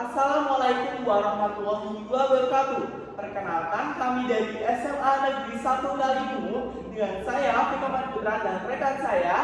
Assalamualaikum warahmatullahi wabarakatuh. Perkenalkan, kami dari SMA Negeri 1 Kalimungu dengan saya Fikman Putra dan rekan saya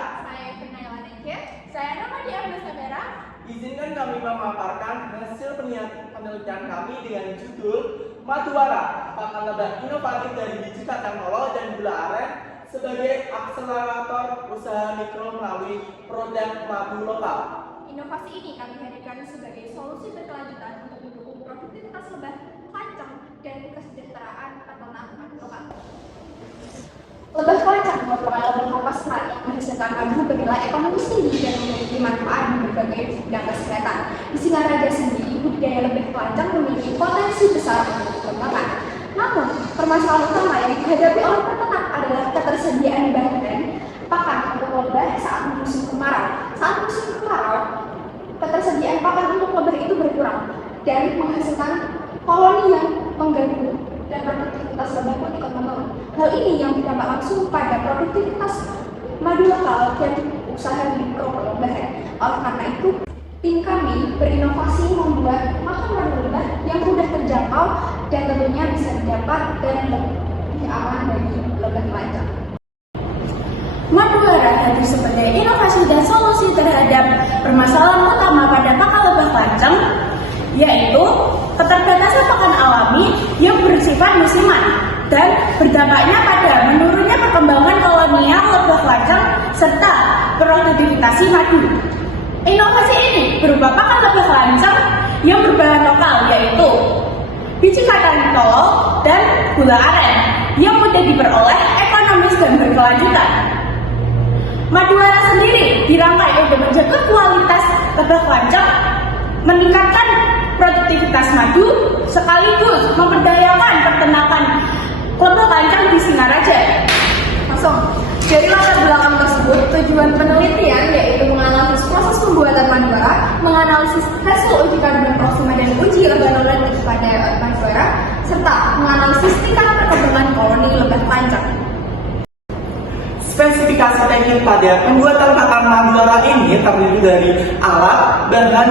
Fenayla Neke. Saya Namadia Sabera. Izinkan kami memaparkan hasil penelitian kami dengan judul Maduara, pakan lebah inovatif dari biji kacang tolo dan gula aren sebagai akselerator usaha mikro melalui produk madu lokal. Inovasi ini kami hadirkan sebagai solusi berkelanjutan untuk mendukung produktivitas lebah, kacang, dan kesejahteraan peternak lokal. Lebah kacang merupakan lebah pasar yang menghasilkan madu bernilai ekonomis tinggi dan memiliki manfaat di berbagai bidang kesehatan. Di Singaraja sendiri, budidaya lebah kacang memiliki potensi besar untuk dikembangkan. Namun, permasalahan utama yang dihadapi oleh peternak adalah ketersediaan bahan pakan untuk lebah saat musim kemarau. Saat musim kemarau, ketersediaan pakan untuk lebah itu berkurang dan menghasilkan koloni yang mengganggu dan produktivitas lebah pun ikut menurun. Hal ini yang berdampak langsung pada produktivitas madu lokal dan usaha mikro perlembahan. Oleh karena itu, tim kami berinovasi membuat makan madu lebah yang mudah terjangkau dan tentunya bisa didapat dan lebih aman bagi lebah kacang. Maduara hadir sebagai inovasi dan solusi terhadap permasalahan utama pada pakan lebah kacang, yaitu keterbatasan pakan alami yang bersifat musiman dan berdampaknya pada menurunnya perkembangan kolonial lebah kacang serta produktivitas madu. Inovasi ini berupa pakan lebah kacang yang berbahan lokal, yaitu biji kacang tolo dan gula aren yang mudah diperoleh, ekonomis dan berkelanjutan. Maduara sendiri dirangkai untuk menjaga kualitas lebah kacang, meningkatkan produktivitas madu, sekaligus memberdayakan peternakan lebah kacang di Singaraja. Dari latar belakang tersebut, tujuan penelitian yaitu menganalisis proses pembuatan maduara, menganalisis hasil uji kandungan proxima dan uji organoleptik pada maduara, serta menganalisis tingkat perkembangan koloni lebah kacang. Spesifikasi teknik pada pembuatan pakan maduara ini terdiri dari alat, bahan,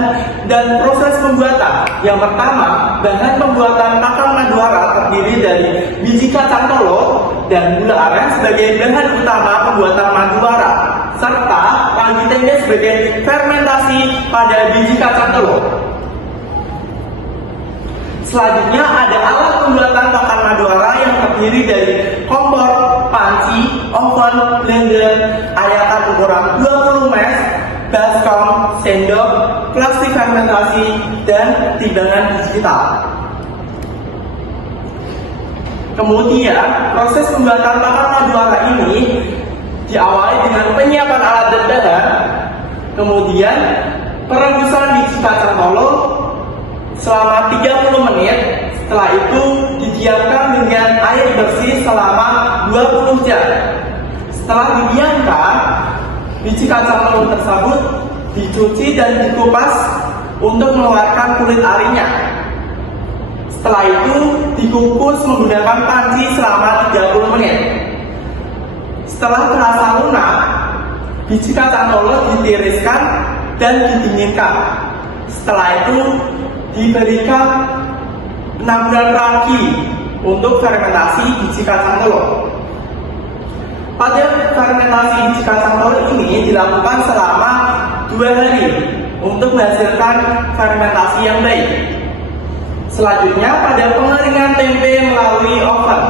dan proses pembuatan. Yang pertama, bahan pembuatan pakan maduara terdiri dari biji kacang tolo dan gula aren sebagai bahan utama pembuatan maduara, serta ragi tempe sebagai fermentasi pada biji kacang tolo. Selanjutnya ada alat pembuatan pakan maduara yang terdiri dari kompor, panci, oven, blender, ayatan ukuran 20 mesh, baskom, sendok, plastik fermentasi, dan timbangan digital. Kemudian, proses pembuatan pakan maduara ini diawali dengan penyiapan alat dan bahan, kemudian perebusan biji kacang tolo selama 30 menit. Setelah itu didiamkan dengan air bersih selama 20 jam. Setelah didiamkan, biji kacang tolo tersebut dicuci dan dikupas untuk mengeluarkan kulit arinya. Setelah itu dikukus menggunakan panci selama 30 menit. Setelah terasa lunak, biji kacang tolo ditiriskan dan didinginkan. Setelah itu diberikan penambahan ragi untuk fermentasi biji kacang tolo. Pada fermentasi biji kacang tolo ini dilakukan selama 2 hari untuk menghasilkan fermentasi yang baik. Selanjutnya pada pengeringan tempe melalui oven.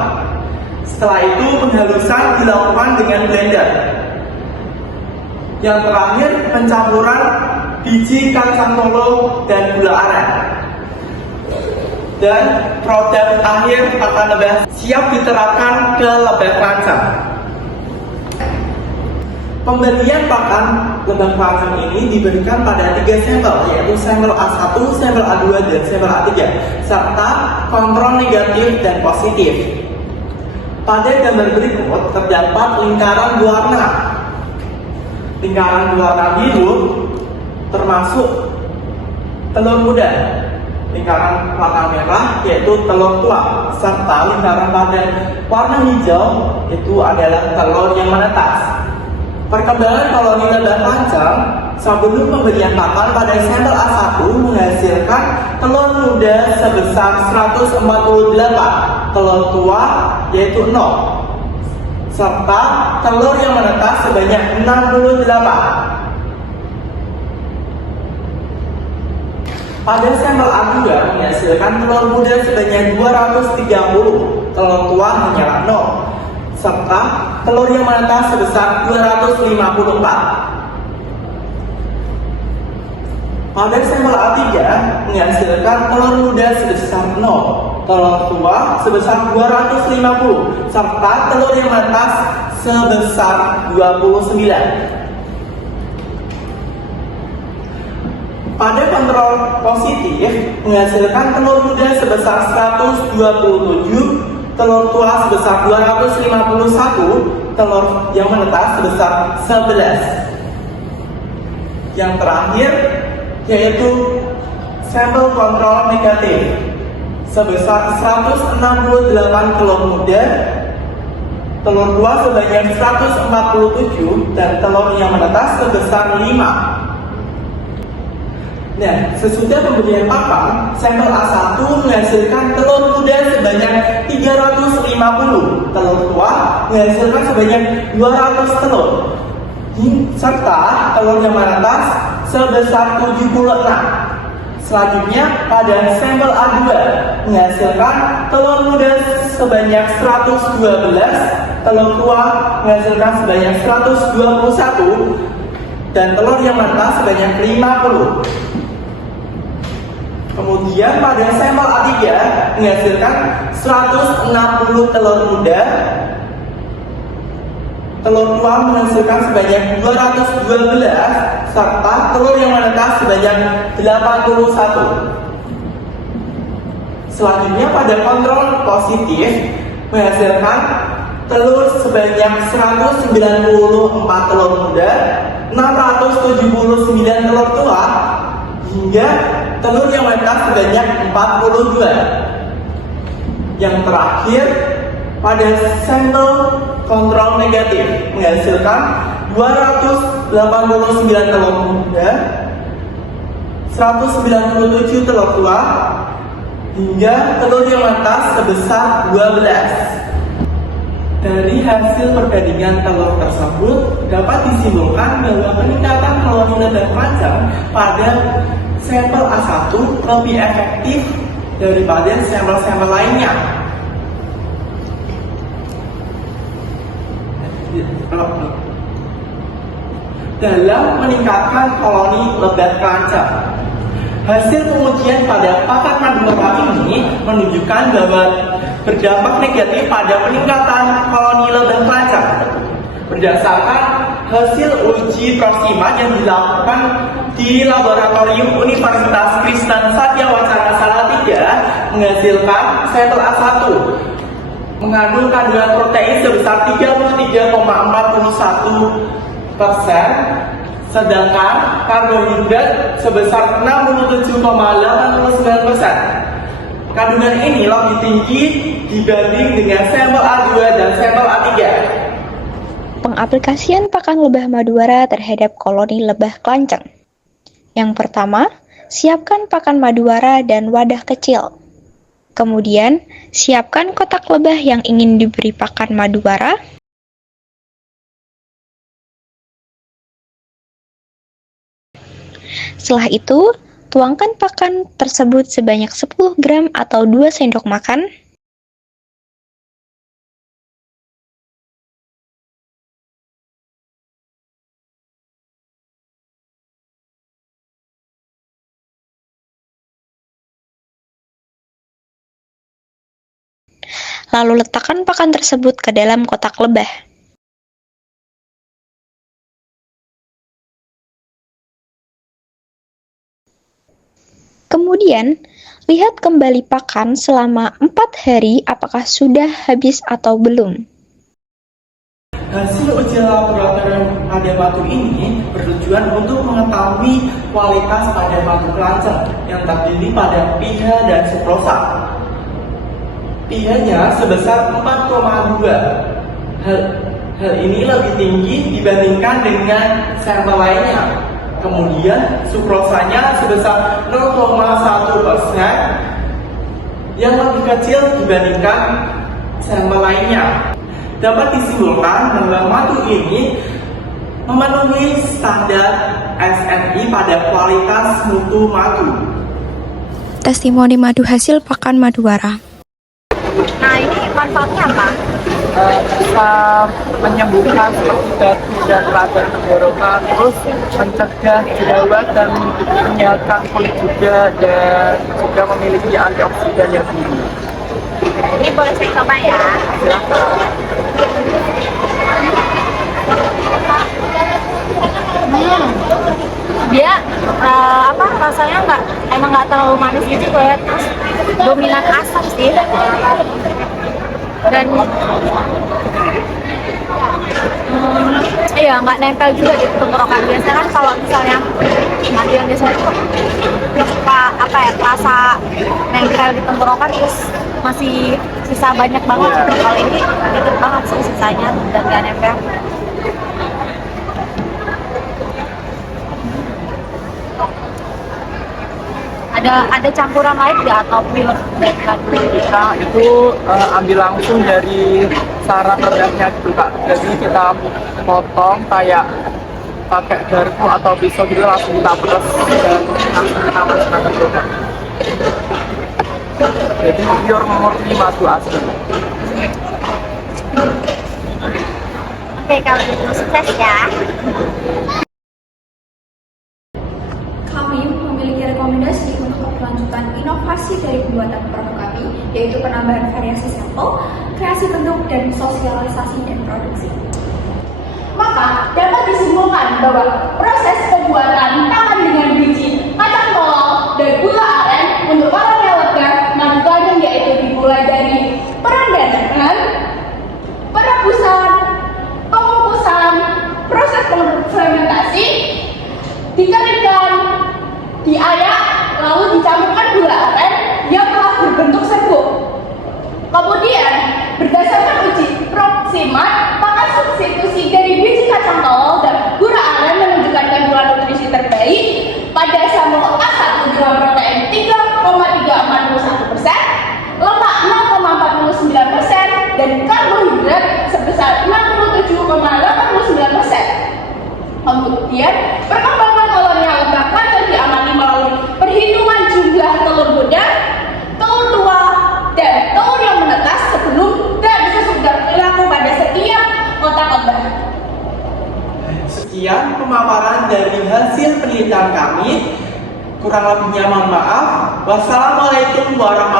Setelah itu penghalusan dilakukan dengan blender. Yang terakhir pencampuran biji kacang tolo dan gula aren. Dan produk akhir pakan lebah siap diterapkan ke lebah kacang. Pemberian pakan lebah kacang ini diberikan pada 3 sampel, yaitu sampel A1, sampel A2, dan sampel A3, serta kontrol negatif dan positif. Pada gambar berikut terdapat lingkaran berwarna. Lingkaran berwarna biru termasuk telur muda. Lingkaran warna merah yaitu telur tua, serta lingkaran pada warna hijau itu adalah telur yang menetas. Perkembangan koloni lebah kacang sebelum pemberian pakan pada sampel A1 menghasilkan telur muda sebesar 148, telur tua yaitu 0, serta telur yang menetas sebanyak 68. Pada sampel A2 menghasilkan telur muda sebanyak 230, telur tua hanyalah 0, serta telur yang menetas sebesar 254. Pada sampel A3 menghasilkan telur muda sebesar 0, telur tua sebesar 250, serta telur yang menetas sebesar 29. Pada kontrol positif menghasilkan telur muda sebesar 127, telur tua sebesar 251, telur yang menetas sebesar 11. Yang terakhir yaitu sampel kontrol negatif sebesar 168 telur muda, telur tua sebanyak 147, dan telur yang menetas sebesar 5. Nah, sesudah pemberian pakan, sampel A1 menghasilkan telur muda sebanyak 350, telur tua menghasilkan sebanyak 200 telur, serta telur yang menetas sebesar 76. Selanjutnya, pada sampel A2 menghasilkan telur muda sebanyak 112, telur tua menghasilkan sebanyak 121, dan telur yang menetas sebanyak 50. Kemudian pada sampel A3 menghasilkan 160 telur muda, telur tua menghasilkan sebanyak 212, serta telur yang menetas sebanyak 81. Selanjutnya pada kontrol positif menghasilkan telur sebanyak 194 telur muda, 679 telur tua, hingga telur yang menetas sebanyak 42. Yang terakhir, pada sampel kontrol negatif menghasilkan 289 telur muda, 197 telur tua, hingga telur yang menetas sebesar 12. Dari hasil perbandingan telur tersebut dapat disimpulkan bahwa peningkatan kalori lebah panjang pada sampel A1 lebih efektif daripada sampel-sampel lainnya. Dalam meningkatkan koloni lebah keranjang, hasil pengujian pada pakan Madura ini menunjukkan bahwa berdampak negatif pada peningkatan koloni lebah keranjang. Berdasarkan hasil uji Proxima yang dilakukan di laboratorium Universitas Kristen Satya Wacana Salatiga menghasilkan sampel A1 mengandung kandungan protein sebesar 33,41%, sedangkan karbohidrat sebesar 67,89%. Kandungan ini lebih tinggi dibanding dengan sampel A2 dan sampel A3. Pengaplikasian pakan lebah Madura terhadap koloni lebah kelanceng. Yang pertama, siapkan pakan Madura dan wadah kecil. Kemudian, siapkan kotak lebah yang ingin diberi pakan Madura. Setelah itu, tuangkan pakan tersebut sebanyak 10 gram atau 2 sendok makan. Lalu letakkan pakan tersebut ke dalam kotak lebah. Kemudian, lihat kembali pakan selama 4 hari apakah sudah habis atau belum. Hasil uji laboratorium pada batu ini bertujuan untuk mengetahui kualitas pada batu keranjang yang terdiri pada pH dan suprosa. pH-nya sebesar 4,2. Hal ini lebih tinggi dibandingkan dengan sampel lainnya. Kemudian suprosanya sebesar 0,1%. yang lebih kecil dibandingkan sampel lainnya. Dapat disimpulkan bahwa madu ini memenuhi standar SNI pada kualitas mutu madu. Testimoni madu hasil pakan Maduwara. Nah, ini manfaatnya apa? Bisa menyembuhkan seperti batu dan radang tenggorokan, terus mencegah jerawat dan menyehatkan kulit juga, dan juga memiliki antioksidan yang tinggi. Ini boleh saya coba ya. Silakan. Dia rasanya emang nggak terlalu manis gitu ya, terus dominan asam sih, dan iya nggak nempel juga di tenggorokan. Biasanya kan kalau misalnya madu yang biasanya tuh suka rasa nempel di tenggorokan terus masih sisa banyak banget. Kalau ini dikit banget sih sisanya dan nggak nempel. Ada campuran lain nggak atau pil dari madu? Kita itu ambil langsung dari sarang rendahnya gitu Kak. Jadi kita potong kayak pakai garpu atau pisau gitu, langsung kita peres dan langsung kita masukkan ke dalam. Jadi pure murni madu asli. Oke, kalau gitu sukses ya. Kami memiliki rekomendasi untuk kelanjutan inovasi dari pembuatan produk kami, yaitu penambahan variasi sampel, kreasi bentuk, dan sosialisasi dan produksi. Maka dapat disimpulkan bahwa proses pembuatan pakan dengan biji, kacang tolol, dan gula aren untuk orang yang lega madu kandung yaitu dimulai dari perendahan, perebusan, pengukusan, proses fermentasi, dikeringkan, diayak, lalu dicampurkan gula aren yang telah berbentuk serbuk. Kemudian, berdasarkan uji proksimat, pakan substitusi dari biji kacang tolol dan gula aren menunjukkan kandungan nutrisi terbaik pada sampel A1 dengan protein 3,341%, lemak 0,49%, dan karbohidrat sebesar 67,89%. Kemudian, perkembangan kolonial lebah kacang diamati melalui perhitungan jumlah telur muda, telur tua, dan telur yang menetas sebelum dan sesudah perilaku pada setiap kotak lebah. Sekian pemaparan dari hasil penelitian kami. Kurang lebihnya mohon maaf. Wassalamualaikum warahmatullahi wabarakatuh.